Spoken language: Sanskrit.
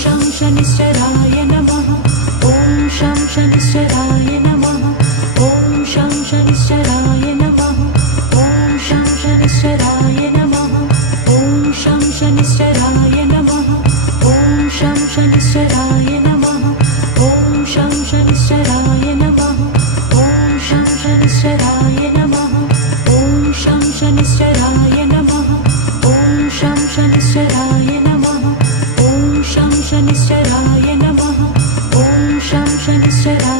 शं शनिश्चराय नमः। ॐ शं शनिश्चराय नमः। ॐ शं शनिश्चराय नमः। ॐ शं शनिश्चराय नमः। ॐ शं शनिश्चराय नमः। ॐ शं शनिश्चराय नमः। ॐ शं शनिश्चराय नमः। ॐ शं शनिश्चराय नमः। ॐ शं शनिश्चराय नमः। ॐ शं शनिश्चराय नमः। ॐ शं शनिश्चराय नमः। ॐ शं शनिश्चराय